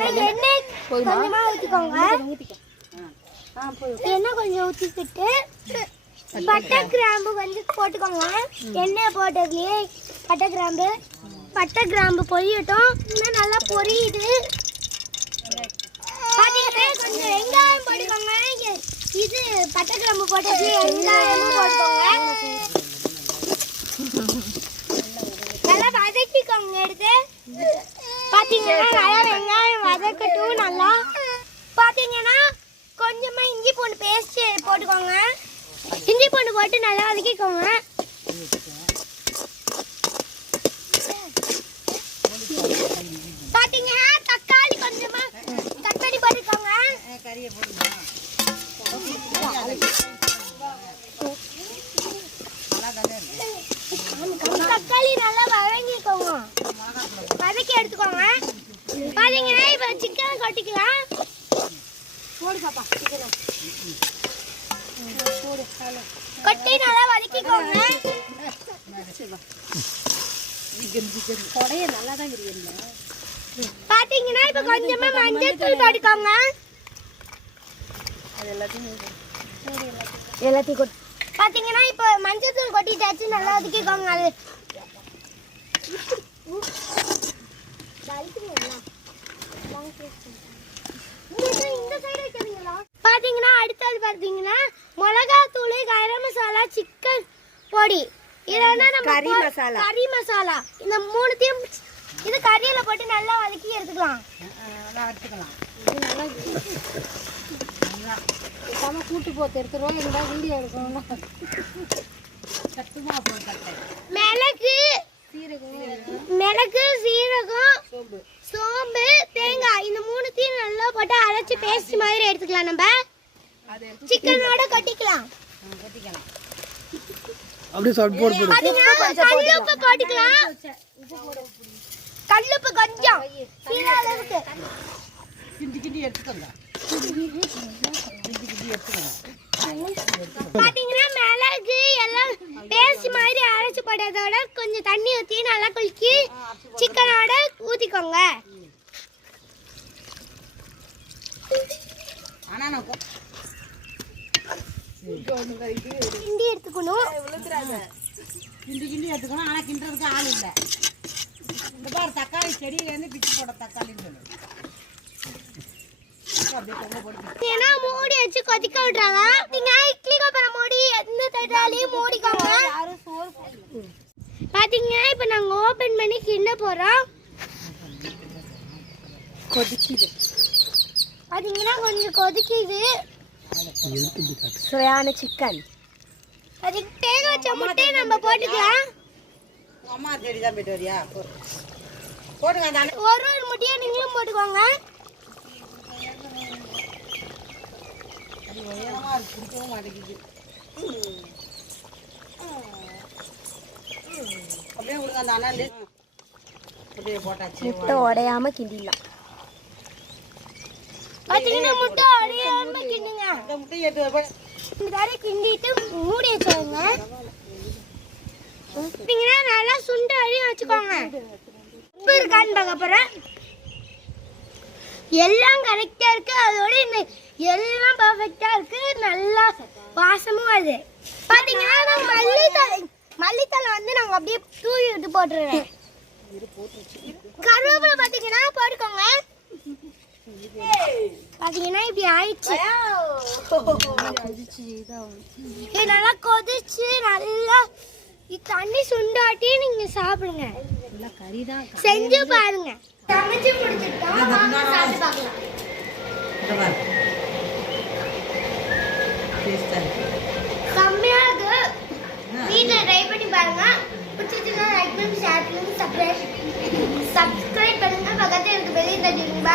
பாத்தீங்கன்னா எண்ணெய் கொஞ்சமா ஊத்திக்கோங்க. எண்ணெய் கொஞ்சம் ஊத்திக்கிட்டு பட்டை கிராம்பு கொஞ்சம் போட்டுக்கோங்க. எண்ணெய் போட்டதுலயே பட்டை கிராம்பு பொரியட்டும். இன்னும் நல்லா பொரியுது. பாத்தீங்கன்னா கொஞ்சம் வெங்காயம் போட்டுக்கோங்க. இது பட்டை கிராம்பு போட்டது வெங்காயமும் போட்டுக்கோங்க. நல்லா வதக்கிக்கோங்க. எடுத்து பாத்தீங்கன்னா நல்லா வெங்காயம் வதக்கட்டும். நல்லா பாத்தீங்கன்னா கொஞ்சமா இஞ்சி பூண்டு பேஸ்ட் போட்டுக்கோங்க. இஞ்சி பூண்டு போட்டு நல்லா வதக்கிக்கோங்க. பாத்தீங்கன்னா தக்காளி கொஞ்சமா தக்காளி போட்டுக்கோங்க. தக்காளி நல்லா வதங்கிக்கோங்க. வதக்கி எடுத்துக்கோங்க. பாத்தீங்கன்னா இப்ப சிக்கன் கொட்டிக்கலாம். கொட்டி நல்லா வதக்கிக்கோங்க. பாத்தீங்கன்னா இப்ப கொஞ்சமா மஞ்சள் தூள் போட்டுக்கோங்க. எல்லாத்தையும் பாத்தீங்கன்னா இப்ப மஞ்சள் தூள் கொட்டிட்டாச்சு. நல்லா வதக்கிக்கோங்க. அது பாத்தீங்கன்னா அடுத்தது பாத்தீங்கன்னா மிளகாய் தூள், கரம் மசாலா, சிக்கன் பொடி, இதெல்லாம் நம்ம கறி மசாலா இந்த மூணுத்தையும் இது கறியில போட்டு நல்லா வதக்கி எடுத்துக்கலாம். கூட்டு போட்டு எடுத்துருவோம். மிளகு, சீரகம், சோம்பு, தேங்காய் இந்த மூணுத்தையும் நல்லா போட்டு அரைச்சு பேஸ்ட் மாதிரி எடுத்துக்கலாம். நம்ம சிக்கனோட கொட்டிக்கலாம். அப்படியே சால்ட் போடு. கல்லுப்பு போட்டுக்கலாம். கல்லுப்பு கொஞ்சம் சீரா அளவுக்கு கிண்டி எடுத்துக்கோங்க. பாத்தீங்கன்னா மிளகு எல்லாம் பேஸ்ட் மாதிரி அரைச்சு போட்டதோட கொஞ்சம் தண்ணி ஊற்றி நல்லா குலுக்கி சிக்கனோட ஊற்றிக்கோங்க. கிண்டி எடுத்துக்கணும். ஆனா கிண்டுறதுக்கு ஆள் இல்லை. இந்த பாரு தக்காளி செடியிலேருந்து பிச்சு போட தக்காளின்னு சொல்லு. ஏன்னா மூடி வச்சு கொதிக்க விடுறாங்க. நீங்க இட்லி கோப்பரை மூடி எந்த தட்டாலையும் மூடிக்கோங்க. பாத்தீங்கன்னா இப்ப நாங்க ஓபன் பண்ணி கிண்ட போறோம். கொதிக்குது. பாத்தீங்கன்னா கொஞ்சம் கொதிக்குது. சுவையான சிக்கன். அதுக்கு தேங்காய் வச்ச முட்டையை நம்ம போட்டுக்கலாம். அம்மா தேடி தான் போயிட்டு வரியா? போட்டுங்க. ஒரு முட்டையை நீங்களும் போட்டுக்கோங்க. பிடிக்கவும் மாட்டேங்குது. அப்படியே கொடுங்க அந்த அண்ணாண்டு. அப்படியே போட்டாச்சு. முட்டை உடையாம கிண்டிடலாம். பாத்தீங்கன்னா முட்டை உடையாம கிண்டுங்க. இந்த முட்டையை எடுத்து இந்த தடவை கிண்டிட்டு மூடி வச்சுக்கோங்க. பாத்தீங்கன்னா நல்லா சுண்ட அழியும் வச்சுக்கோங்க. உப்பு இருக்கான்னு பார்க்க போறேன். எல்லாம் கரெக்டா இருக்கு. அதோட எல்லாம் பர்ஃபெக்டா இருக்கு. நல்லா வாசமும் வருது. பாத்தீங்கன்னா நான் மல்லித்தலை வந்து நாங்க அப்படியே தூவி விட்டு போட்டுருவேன். கருவேப்பிலை பாத்தீங்கன்னா போட்டுக்கோங்க. பாத்தீங்கன்னா இப்படி ஆயிடுச்சு. நல்லா கொதிச்சு நல்லா தண்ணி சுண்டாட்டி நீங்க சாப்பிடுங்க. செஞ்சு பாருங்க. சமைச்சு முடிச்சிட்டோம். சாப்பிட்டு பார்க்கலாம். செம்மையா இருக்கு. வீட்டில் ட்ரை பண்ணி பாருங்க. பிடிச்சிருந்தா லைக் பண்ணி ஷேர் பண்ணி சப்ஸ்கிரைப் பண்ணுங்க. பக்கத்துல இருக்கு பெரிய தட்டிடுங்க.